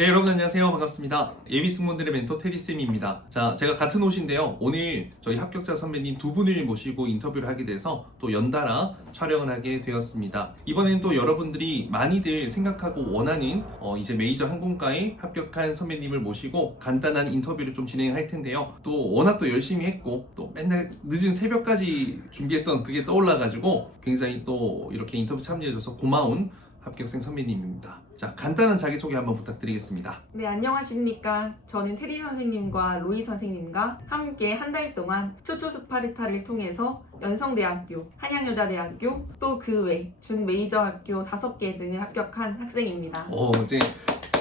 네, 여러분 안녕하세요. 반갑습니다. 예비 승무원들의 멘토 테디쌤입니다. 자, 제가 같은 옷인데요. 오늘 저희 합격자 선배님 두 분을 모시고 인터뷰를 하게 돼서 또 연달아 촬영을 하게 되었습니다. 이번엔 또 여러분들이 많이들 생각하고 원하는 이제 메이저 항공과에 합격한 선배님을 모시고 간단한 인터뷰를 좀 진행할 텐데요. 또 워낙 또 열심히 했고 또 맨날 늦은 새벽까지 준비했던 그게 떠올라가지고 굉장히 또 이렇게 인터뷰 참여해줘서 고마운 합격생 선배님입니다. 자, 간단한 자기소개 한번 부탁드리겠습니다. 네, 안녕하십니까. 저는 테디 선생님과 로이 선생님과 함께 한 달 동안 초초 스파르타를 통해서 연성대학교, 한양여자대학교, 또 그 외 준메이저 학교 5개 등을 합격한 학생입니다. 이제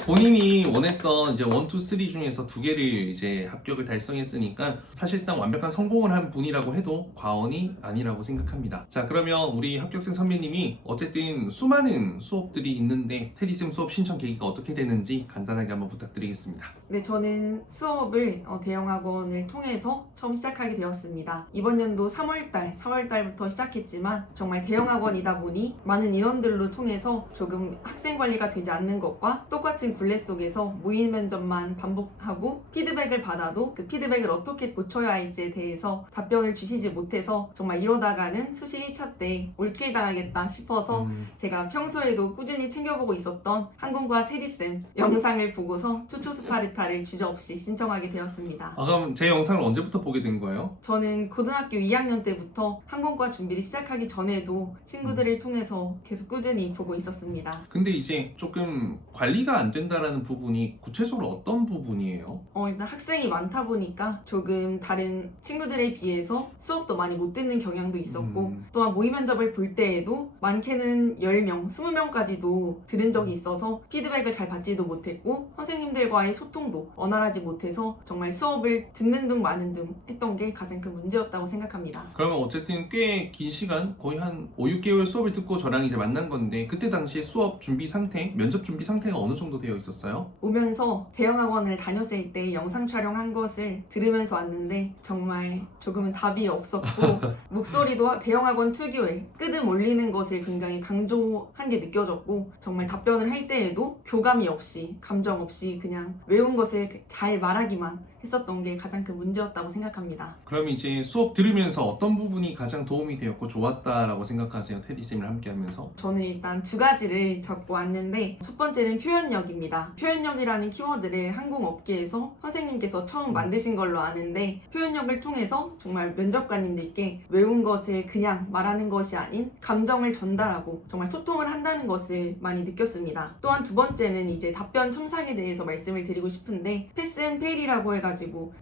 본인이 원했던 이제 1, 2, 3 중에서 2개를 이제 합격을 달성했으니까 사실상 완벽한 성공을 한 분이라고 해도 과언이 아니라고 생각합니다. 자, 그러면 우리 합격생 선배님이 어쨌든 수많은 수업들이 있는데 테디쌤 수업 신청 계기가 어떻게 되는지 간단하게 한번 부탁드리겠습니다. 네, 저는 수업을 대형학원을 통해서 처음 시작하게 되었습니다. 이번 연도 3월달부터 시작했지만 정말 대형학원이다 보니 많은 인원들로 통해서 조금 학생 관리가 되지 않는 것과 똑같은 굴레 속에서 모의 면접만 반복하고 피드백을 받아도 그 피드백을 어떻게 고쳐야 할지에 대해서 답변을 주시지 못해서 정말 이러다가는 수시 1차 때 올킬 당하겠다 싶어서 제가 평소에도 꾸준히 챙겨보고 있었던 항공과 테디쌤 영상을 보고서 초초 스파르타를 주저없이 신청하게 되었습니다. 그럼 제 영상을 언제부터 보게 된 거예요? 저는 고등학교 2학년 때부터 항공과 준비를 시작하기 전에도 친구들을 통해서 계속 꾸준히 보고 있었습니다. 근데 이제 조금 관리가 안 된다라는 부분이 구체적으로 어떤 부분이에요? 일단 학생이 많다 보니까 조금 다른 친구들에 비해서 수업도 많이 못 듣는 경향도 있었고 또한 모의 면접을 볼 때에도 많게는 10명, 20명까지도 들은 적이 있어서 피드백을 잘 받지도 못했고 선생님들과의 소통도 원활하지 못해서 정말 수업을 듣는 둥 마는 둥 했던 게 가장 큰 문제였다고 생각합니다. 그러면 어쨌든 꽤 긴 시간 거의 한 5, 6개월 수업을 듣고 저랑 이제 만난 건데 그때 당시에 수업 준비 상태, 면접 준비 상태가 어느 정도 되어 있었어요? 오면서 대형학원을 다녔을 때 영상 촬영한 것을 들으면서 왔는데 정말 조금은 답이 없었고 목소리도 대형학원 특유의 끄듬 올리는 것을 굉장히 강조한 게 느껴졌고 정말 답변을 할 때에도 교감이 없이 감정 없이 그냥 외운 것을 잘 말하기만 했었던 게 가장 큰 문제였다고 생각합니다. 그럼 이제 수업 들으면서 어떤 부분이 가장 도움이 되었고 좋았다라고 생각하세요? 테디쌤이랑 함께 하면서? 저는 일단 2가지를 적고 왔는데 첫 번째는 표현력입니다. 표현력이라는 키워드를 항공업계에서 선생님께서 처음 만드신 걸로 아는데 표현력을 통해서 정말 면접관님들께 외운 것을 그냥 말하는 것이 아닌 감정을 전달하고 정말 소통을 한다는 것을 많이 느꼈습니다. 또한 2번째는 이제 답변 첨삭에 대해서 말씀을 드리고 싶은데 패스 앤 페일이라고 해가지고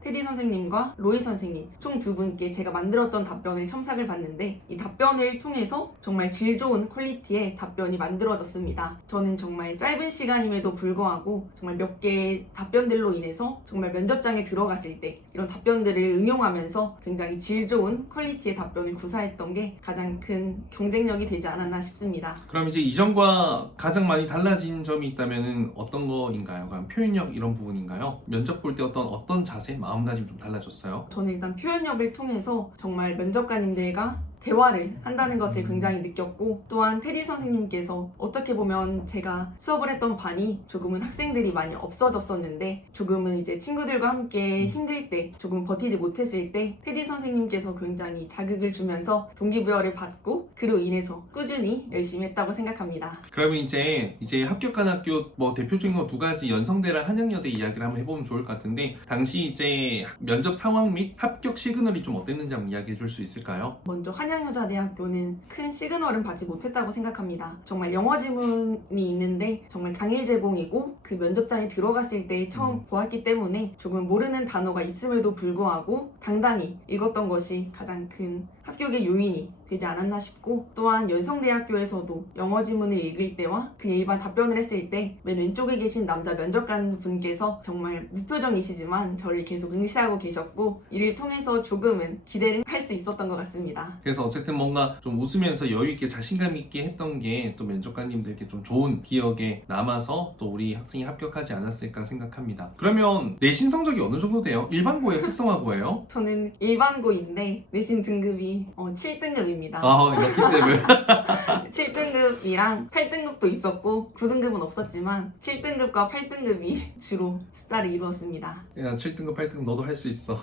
테디 선생님과 로이 선생님 총 2분께 제가 만들었던 답변을 첨삭을 봤는데 이 답변을 통해서 정말 질 좋은 퀄리티의 답변이 만들어졌습니다. 저는 정말 짧은 시간임에도 불구하고 정말 몇 개의 답변들로 인해서 정말 면접장에 들어갔을 때 이런 답변들을 응용하면서 굉장히 질 좋은 퀄리티의 답변을 구사했던 게 가장 큰 경쟁력이 되지 않았나 싶습니다. 그럼 이제 이전과 가장 많이 달라진 점이 있다면 어떤 거인가요? 그럼 표현력 이런 부분인가요? 면접 볼 때 어떤 자세, 마음가짐 좀 달라졌어요? 저는 일단 표현력을 통해서 정말 면접관님들과 대화를 한다는 것을 굉장히 느꼈고 또한 테디 선생님께서 어떻게 보면 제가 수업을 했던 반이 조금은 학생들이 많이 없어졌었는데 조금은 이제 친구들과 함께 힘들 때 조금 버티지 못했을 때 테디 선생님께서 굉장히 자극을 주면서 동기부여를 받고 그로 인해서 꾸준히 열심히 했다고 생각합니다. 그러면 이제 합격한 학교 뭐 대표적인 거 2가지 연성대랑 한양여대 이야기를 한번 해보면 좋을 것 같은데 당시 이제 면접 상황 및 합격 시그널이 좀 어땠는지 한번 이야기해 줄 수 있을까요? 먼저 한양여자대학교는 큰 시그널은 받지 못했다고 생각합니다. 정말 영어 지문이 있는데 정말 당일 제공이고 그 면접장에 들어갔을 때 처음 보았기 때문에 조금 모르는 단어가 있음에도 불구하고 당당히 읽었던 것이 가장 큰 합격의 요인이 되지 않았나 싶고 또한 연성대학교에서도 영어 지문을 읽을 때와 그 일반 답변을 했을 때 맨 왼쪽에 계신 남자 면접관 분께서 정말 무표정이시지만 저를 계속 응시하고 계셨고 이를 통해서 조금은 기대를 할 수 있었던 것 같습니다. 그래서 어쨌든 뭔가 좀 웃으면서 여유있게 자신감 있게 했던 게 또 면접관님들께 좀 좋은 기억에 남아서 또 우리 학생이 합격하지 않았을까 생각합니다. 그러면 내신 성적이 어느 정도 돼요? 일반고예요? 특성화고예요? 저는 일반고인데 내신 등급이 등급이 7등급입니다. 아, 럭키 세븐. 7등급이랑 8등급도 있었고 9등급은 없었지만 7등급과 8등급이 주로 숫자를 이루었습니다. 야, 7등급, 8등급 너도 할 수 있어.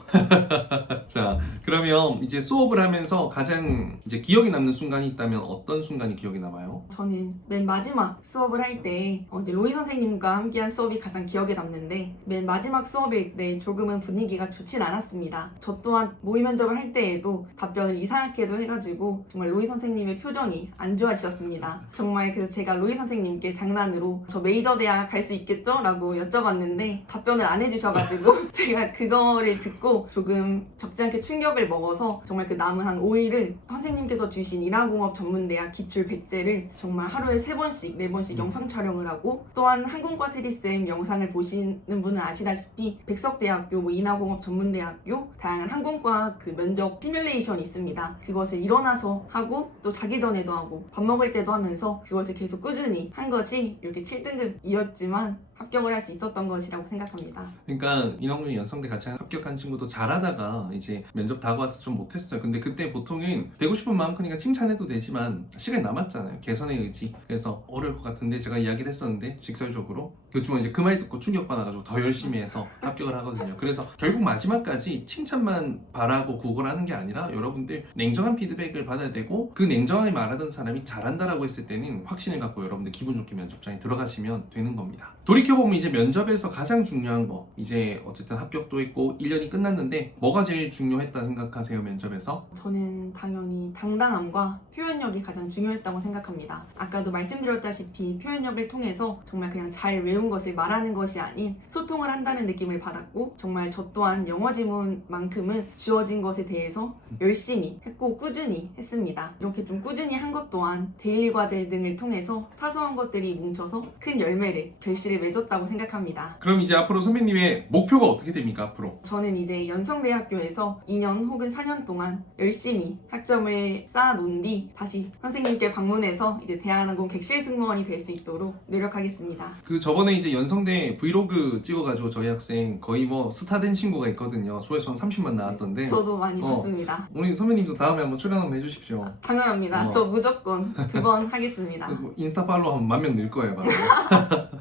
자, 그러면 이제 수업을 하면서 가장 이제 기억에 남는 순간이 있다면 어떤 순간이 기억에 남아요? 저는 맨 마지막 수업을 할 때 이제 로이 선생님과 함께한 수업이 가장 기억에 남는데 맨 마지막 수업일 때 조금은 분위기가 좋진 않았습니다. 저 또한 모의 면접을 할 때에도 답변을 이상하게도 해가지고 정말 로이 선생님의 표정이 안 좋아지셨습니다. 정말 그래서 제가 로이 선생님께 장난으로 저 메이저 대학 갈 수 있겠죠? 라고 여쭤봤는데 답변을 안 해주셔가지고 제가 그거를 듣고 조금 적지 않게 충격을 먹어서 정말 그 남은 한 5일을 선생님께서 주신 인하공업 전문대학 기출 100제를 정말 하루에 3번씩 4번씩 영상 촬영을 하고 또한 항공과 테디쌤 영상을 보시는 분은 아시다시피 백석대학교, 인하공업 전문대학교 다양한 항공과 그 면접 시뮬레이션이 있습니다. 그것을 일어나서 하고 또 자기 전에도 하고 밥 먹을 때도 하면서 그것을 계속 꾸준히 한 것이 이렇게 7등급이었지만 합격을 할 수 있었던 것이라고 생각합니다. 그러니까 인하공업 연성대 같이 합격한 친구도 잘하다가 이제 면접 다가와서 좀 못했어요. 근데 그때 보통은 되고 싶은 마음 크니까 칭찬해도 되지만 시간이 남았잖아요. 개선의 의지. 그래서 어려울 것 같은데 제가 이야기를 했었는데 직설적으로 그중에 이제 그 말 듣고 충격받아가지고 더 열심히 해서 합격을 하거든요. 그래서 결국 마지막까지 칭찬만 바라고 구걸하는 게 아니라 여러분들 냉정한 피드백을 받아야 되고 그 냉정하게 말하던 사람이 잘한다라고 했을 때는 확신을 갖고 여러분들 기분 좋게 면접장에 들어가시면 되는 겁니다. 돌이켜보면 이제 면접에서 가장 중요한 거 이제 어쨌든 합격도 했고 1년이 끝났는데 뭐가 제일 중요했다 생각하세요 면접에서? 저는 당연히 당당함과 표현력이 가장 중요했다고 생각합니다. 아까도 말씀드렸다시피 표현력을 통해서 정말 그냥 잘 외운 것을 말하는 것이 아닌 소통을 한다는 느낌을 받았고 정말 저 또한 영어 지문만큼은 주어진 것에 대해서 열심히 했고 꾸준히 했습니다. 이렇게 좀 꾸준히 한 것 또한 데일리 과제 등을 통해서 사소한 것들이 뭉쳐서 큰 열매를 결실을 맺었다고 생각합니다. 그럼 이제 앞으로 선배님의 목표가 어떻게 됩니까 앞으로? 저는 이제 연성대학교에서 2년 혹은 4년 동안 열심히 학점을 쌓아놓은 뒤 다시 선생님께 방문해서 이제 대한항공 객실 승무원이 될 수 있도록 노력하겠습니다. 그 저번에 이제 연성대 브이로그 찍어가지고 저희 학생 거의 뭐 스타 된 친구가 있거든요. 조회수 한 30만 나왔던데 저도 많이 봤습니다. 우리 선배님도 다음에 한번 출연 한번 해주십시오. 당연합니다. 저 무조건 2번 하겠습니다. 인스타 팔로우 한 10,000명 늘 거예요. 바로.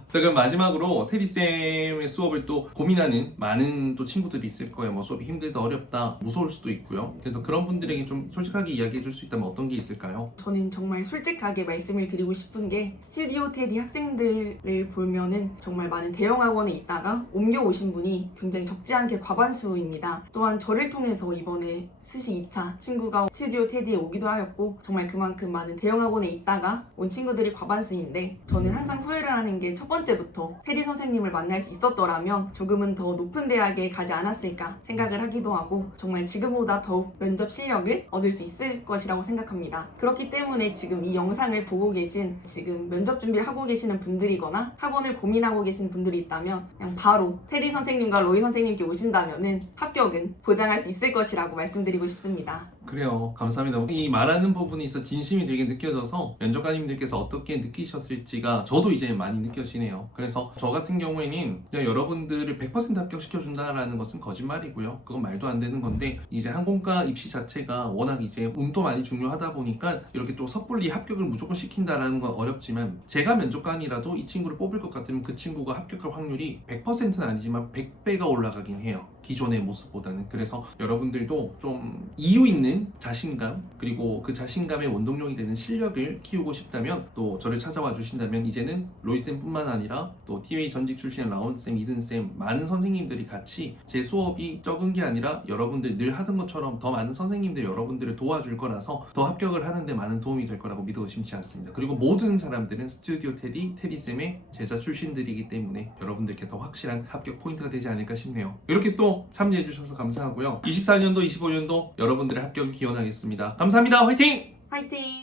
자 그럼 마지막으로 테디쌤의 수업을 또 고민하는 많은 또 친구들이 있을 거예요. 뭐 수업이 힘들다 어렵다 무서울 수도 있고요. 그래서 그런 분들에게 좀 솔직하게 이야기해 줄 수 있다면 어떤 게 있을까요? 저는 정말 솔직하게 말씀을 드리고 싶은 게 스튜디오 테디 학생들을 보면은 정말 많은 대형 학원에 있다가 옮겨오신 분이 굉장히 적지 않게 과반수입니다. 또한 저를 통해서 이번에 스시 2차 친구가 스튜디오 테디에 오기도 하였고 정말 그만큼 많은 대형 학원에 있다가 온 친구들이 과반수인데 저는 항상 후회를 하는 게 첫 번째부터 테디 선생님을 만날 수 있었더라면 조금은 더 높은 대학에 가지 않았을까 생각을 하기도 하고 정말 지금보다 더욱 면접 실력을 얻을 수 있을 것이라고 생각합니다. 그렇기 때문에 지금 이 영상을 보고 계신 지금 면접 준비를 하고 계시는 분들이거나 학원을 고민하고 계신 분들이 있다면 그냥 바로 테디 선생님과 로이 선생님께 오신다면은 합격은 보장할 수 있을 것이라고 말씀드리고 싶습니다. 그래요. 감사합니다. 이 말하는 부분에 있어 진심이 되게 느껴져서 면접관님들께서 어떻게 느끼셨을지가 저도 이제 많이 느껴지네요. 그래서 저 같은 경우에는 그냥 여러분들을 100% 합격시켜준다라는 것은 거짓말이고요. 그건 말도 안 되는 건데 이제 항공과 입시 자체가 워낙 이제 운도 많이 중요하다 보니까 이렇게 또 섣불리 합격을 무조건 시킨다라는 건 어렵지만 제가 면접관이라도 이 친구를 뽑을 것 같으면 그 친구가 합격할 확률이 100%는 아니지만 100배가 올라가긴 해요. 기존의 모습보다는. 그래서 여러분들도 좀 이유 있는 자신감 그리고 그 자신감의 원동력이 되는 실력을 키우고 싶다면 또 저를 찾아와 주신다면 이제는 로이쌤 뿐만 아니라 또 티웨이 전직 출신의 라온쌤, 이든쌤 많은 선생님들이 같이 제 수업이 적은 게 아니라 여러분들 늘 하던 것처럼 더 많은 선생님들 여러분들을 도와줄 거라서 더 합격을 하는데 많은 도움이 될 거라고 믿어 의심치 않습니다. 그리고 모든 사람들은 스튜디오 테디, 테디쌤의 제자 출신들이기 때문에 여러분들께 더 확실한 합격 포인트가 되지 않을까 싶네요. 이렇게 또 참여해 주셔서 감사하고요. 24년도, 25년도 여러분들의 합격을 기원하겠습니다. 감사합니다. 화이팅! 화이팅!